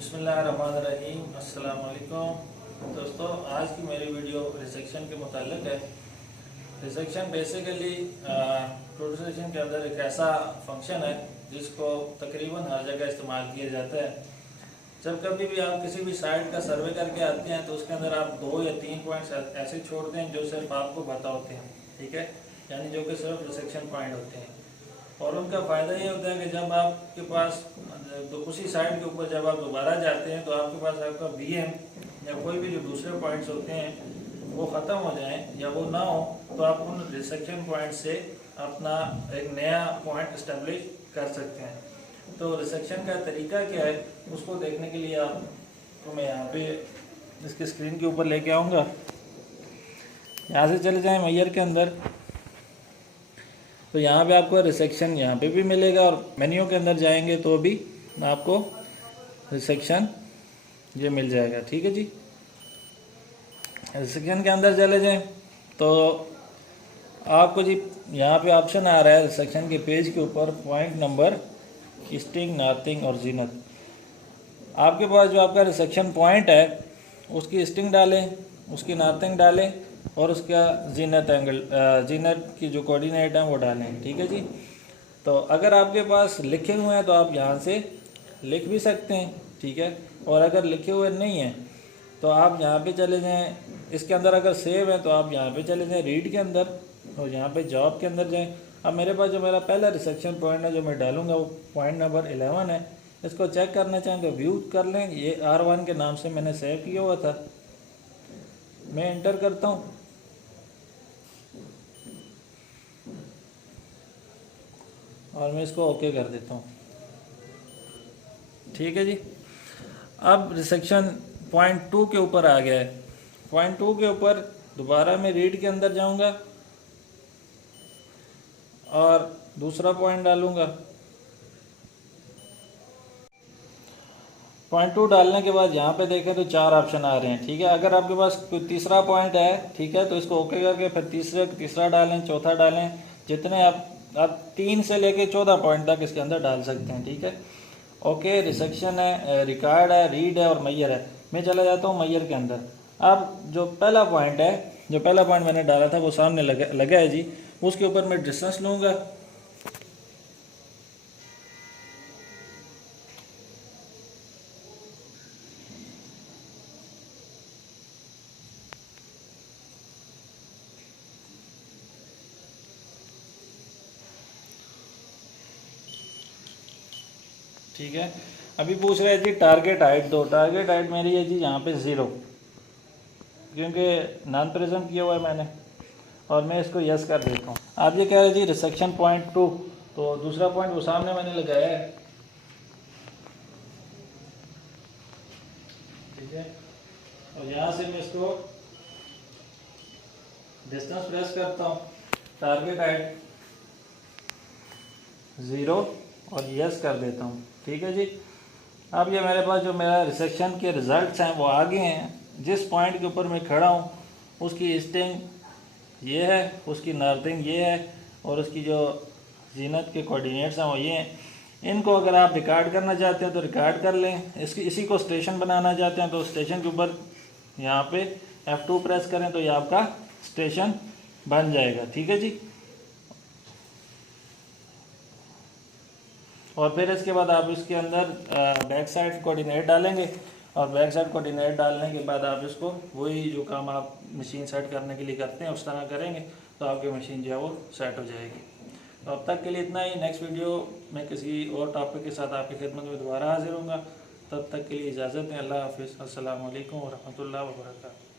बिस्मिल्लाहिर्रहमानिर्रहीम। अस्सलाम वालेकुम दोस्तों, आज की मेरी वीडियो रिसेक्शन के मुताल्लिक है। रिसेक्शन बेसिकली प्रोसेशन के अंदर एक ऐसा फंक्शन है जिसको तकरीबन हर जगह इस्तेमाल किया जाता है। जब कभी भी आप किसी भी साइट का सर्वे करके आते हैं तो उसके अंदर आप 2 या 3 पॉइंट्स ऐसे छोड़ते हैं जो सिर्फ आपको पता होते हैं, ठीक है, यानी जो कि सिर्फ रिसेक्शन पॉइंट होते हैं। और उनका फ़ायदा ये होता है कि जब आपके पास तो उसी साइड के ऊपर जब आप दोबारा जाते हैं तो आपके पास आपका BM या कोई भी जो दूसरे पॉइंट्स होते हैं वो ख़त्म हो जाएं या वो ना हो तो आप उन रिसेक्शन पॉइंट से अपना एक नया पॉइंट इस्टेब्लिश कर सकते हैं। तो रिसेक्शन का तरीका क्या है उसको देखने के लिए आपको मैं यहाँ पे इसके स्क्रीन के ऊपर लेके आऊँगा। यहाँ से चले जाएँ मैयर के अंदर, तो यहाँ पे आपको रिसेक्शन यहाँ पे भी मिलेगा और मेन्यू के अंदर जाएंगे तो भी आपको रिसेक्शन ये मिल जाएगा, ठीक है जी। रिसेक्शन के अंदर चले जाएं तो आपको जी यहाँ पे ऑप्शन आ रहा है रिसेक्शन के पेज के ऊपर पॉइंट नंबर, स्टिंग, नॉर्थिंग और जीनत। आपके पास जो आपका रिसेक्शन पॉइंट है उसकी स्टिंग डालें, उसकी नॉर्थिंग डालें और उसका जीनत एंगल, जीनत की जो कोऑर्डिनेट है वो डालें, ठीक है जी। तो अगर आपके पास लिखे हुए हैं तो आप यहाँ से लिख भी सकते हैं, ठीक है, और अगर लिखे हुए नहीं हैं तो आप यहाँ पे चले जाएं। इसके अंदर अगर सेव है तो आप यहाँ पे चले जाएं रीड के अंदर और यहाँ पे जॉब के अंदर जाएं। अब मेरे पास जो मेरा पहला रिसेक्शन पॉइंट है जो मैं डालूँगा वो पॉइंट नंबर 11 है। इसको चेक करना चाहें तो व्यू कर लें, ये R1 के नाम से मैंने सेव किया हुआ था। मैं इंटर करता हूँ और मैं इसको ओके कर देता हूँ, ठीक है जी। अब रिसेक्शन पॉइंट 2 के ऊपर आ गया है। पॉइंट 2 के ऊपर दोबारा मैं रीड के अंदर जाऊंगा और दूसरा पॉइंट डालूंगा। पॉइंट 2 डालने के बाद यहाँ पे देखें तो 4 ऑप्शन आ रहे हैं, ठीक है। अगर आपके पास कोई तीसरा पॉइंट है, ठीक है, तो इसको ओके करके फिर तीसरा डालें, चौथा डालें, जितने आप 3 से लेके 14 पॉइंट तक इसके अंदर डाल सकते हैं, ठीक है। ओके, रिसेक्शन है, रिकॉर्ड है, रीड है और मैयर है। मैं चला जाता हूँ मैयर के अंदर। अब जो पहला पॉइंट है, जो पहला पॉइंट मैंने डाला था वो सामने लगा है जी, उसके ऊपर मैं डिस्टेंस लूँगा। ठीक है, अभी पूछ रहे हैं जी टारगेट हाइट दो। टारगेट हाइट मेरी है जी यहाँ पे 0, क्योंकि नॉन प्रेजेंट किया हुआ है मैंने, और मैं इसको यस कर देता हूँ। आप ये कह रहे हैं जी रिसेक्शन पॉइंट 2, तो दूसरा पॉइंट वो सामने मैंने लगाया है, ठीक है। और यहाँ से मैं इसको डिस्टेंस प्रेस करता हूँ, टारगेट हाइट 0 और यस कर देता हूँ, ठीक है जी। अब ये मेरे पास जो मेरा रिसेक्शन के रिज़ल्ट्स हैं वो आ गए हैं। जिस पॉइंट के ऊपर मैं खड़ा हूँ उसकी स्टिंग ये है, उसकी नॉर्थिंग ये है और उसकी जो जीनत के कोऑर्डिनेट्स हैं वो ये हैं। इनको अगर आप रिकॉर्ड करना चाहते हैं तो रिकॉर्ड कर लें। इसी को स्टेशन बनाना चाहते हैं तो स्टेशन के ऊपर यहाँ पे F2 प्रेस करें तो ये आपका स्टेशन बन जाएगा, ठीक है जी। और फिर इसके बाद आप इसके अंदर बैक साइड कोऑर्डिनेट डालेंगे और बैक साइड कोऑर्डिनेट डालने के बाद आप इसको वही जो काम आप मशीन सेट करने के लिए करते हैं उस तरह करेंगे तो आपकी मशीन जो है वो सेट हो जाएगी। तो अब तक के लिए इतना ही। नेक्स्ट वीडियो में किसी और टॉपिक के साथ आपकी खिदमत में दोबारा हाजिर होऊंगा। तब तक के लिए इजाज़त दें। अल्लाह हाफिज़। अस्सलाम वालेकुम व रहमतुल्लाहि व बरकातहू।